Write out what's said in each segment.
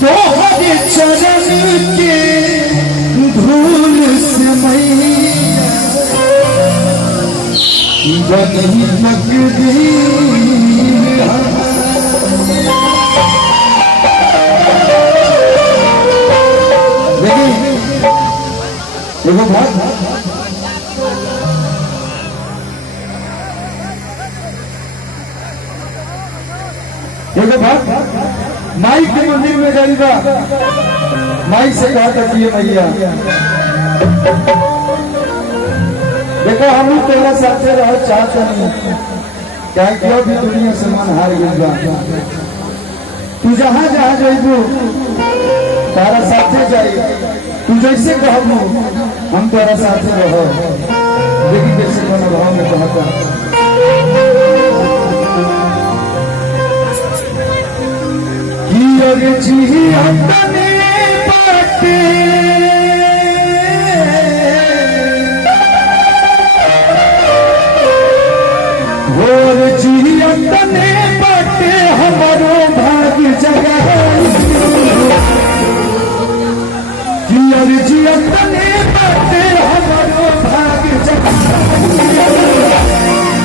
तोहरे चरण के धूल से बनी तकदीर देखो बात माई के मंदिर में गरीबा माई से कहा करती है भैया देखो हम तेरा साथे रह चाहते नहीं क्या क्यों भी दुनिया से मन हार गई तू जहां जहां जाइबू तारा साथे जाई तू जैसे कहबू हम तेरा साथे रहो लेकिन जैसे मनोभाव में कहता जी अपने बाटे और जी अपने बाटे हमारो भाग जगह जी अपने बाटे हमारो भाग जगह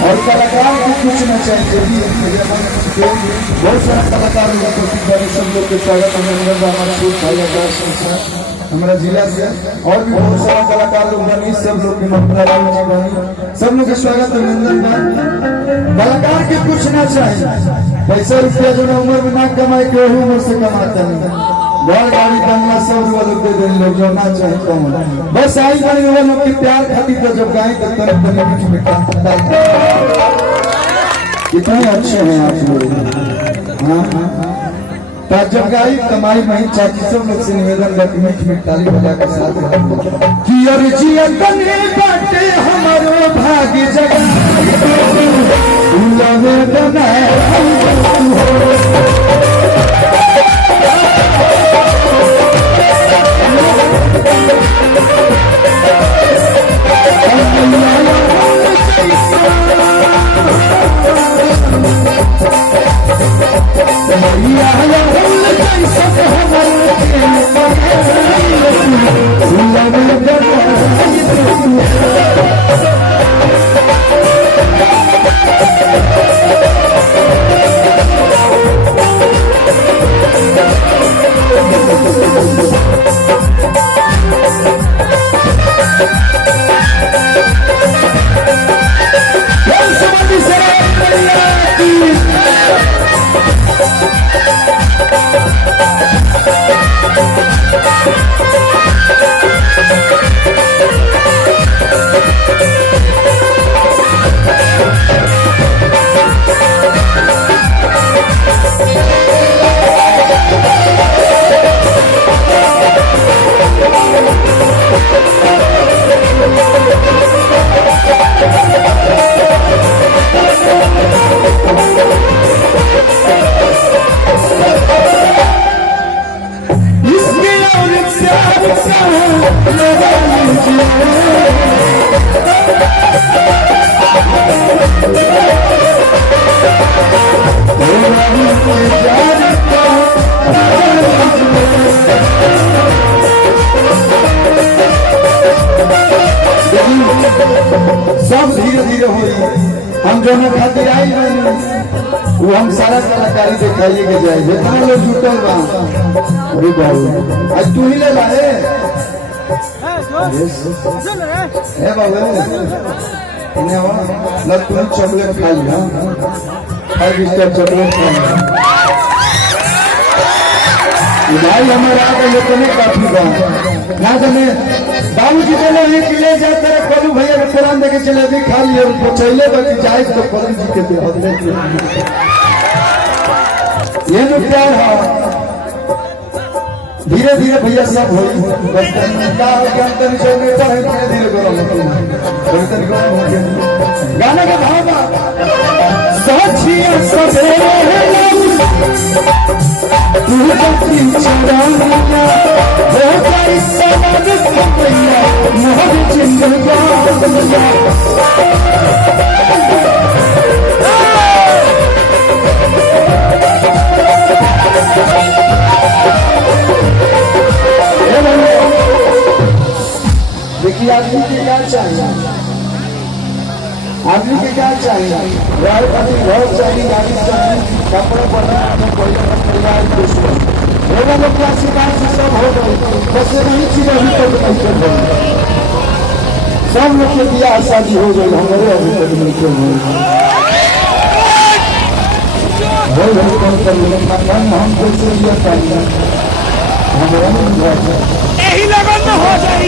और कलाकार को कुछ न चाहिए बहुत सारा कलाकार सब लोग के स्वागत हमारा जिला से और भी बहुत सारा कलाकार लोग बनी सब लोग की बनी सब लोग के स्वागत अभिनंदन कलाकार के कुछ ना चाहिए पैसा रुपया जो ना उम्र में ना कमाए के वही उम्र से कमाते हैं घर गाड़ी बंगला सब लोग दे देने लोग जो ना चाहे कम बस आई बड़ी वो लोग के प्यार खातिर तो जब गाय तब तक बीच में कितने अच्छे हैं आप लोग हाँ जब गाई कमाई वही चाची सब लोग से निवेदन करके मीठ मीठ ताली बजा के साथ कि अर्जिया कने बाटे हमारो भाग्य जगह लगे बनाए सब धीरे धीरे हो हम जो खातिर आई वो हम सारा कलाकारी दिखाइए के जाए जितना लोग जुटल बा अरे बाबू आज तू ही ले ला है बाबू ना तू चॉकलेट खाई ना 5 स्टार चॉकलेट खाई भाई हमारा आगे इतने काफी बा ना जाने बाबूजी बोले हैं कि ले जा तेरे कोलू भैया के कुरान देके चले भी खा लिए उनको चले बाकी जाए तो कोलू जी के होते ये जो प्यार है धीरे धीरे भैया सब हो बस क्या हो गया अंतर से बेटा है धीरे धीरे करो गाने का भाव साथिया सवेरे देखिए आदमी के क्या चाहिए, आदमी के क्या चाहिए, घर चाहिए, गाड़ी चाहिए, कपड़ा पहनना, परिवार खुश हो। लोग क्या शिकार से सब हो गए, बस नहीं चीज अभी तक नहीं कर रहे। सब लोग के बियाह शादी हो गई, हमारे अभी तक नहीं कर रहे। हम कैसे लिया चाहिए, हमारा यही लगन में हो जाए।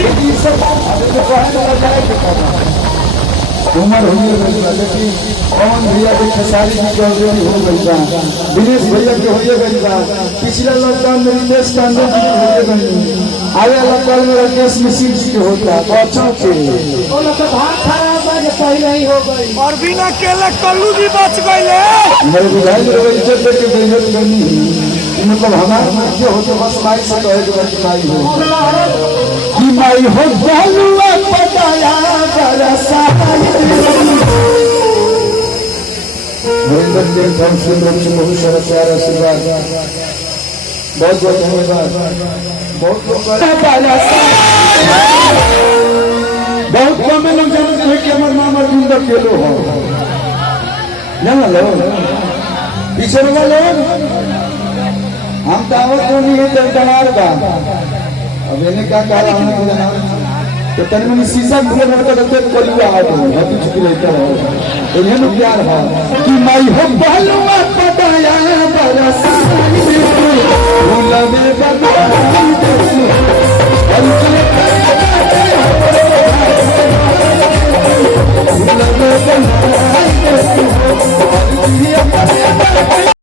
उम्र हो गई, लेकिन पवन भैया के खेसारी जी के ऑलरेडी हो गई बा, दिनेश भैया के हो गई बा, पिछले लॉकडाउन में रितेश पांडे जी के हो गई, आगे लॉकडाउन में राकेश मिश्र जी के होता तो अच्छा थे। पहले ही हो गई और बिना केले कल्लू जी बच गए। मेरे बुझाई में इज्जत देके बेइज्जत करनी, मतलब हमारे जो होते बस माई से कहे कि बस माई हो कि माई हो जालुआ पटाया बरसा। नरेंद्र देव धर्म से बहुत सारा प्यार आशीर्वाद, बहुत बहुत धन्यवाद। बहुत बहुत कम लोग जानते हैं कि हमारे मामा जिंदा खेलो हो, जाना लो पीछे वाला लोग हम दावत को नहीं है दरदार का। अब इन्हें क्या कह रहा हूँ तो तन में शीशा खुले लड़का तो देख कर लिया है, अभी चुकी रहता है। तो ये लोग प्यार है कि माई हो पहलुआ पटाया बरस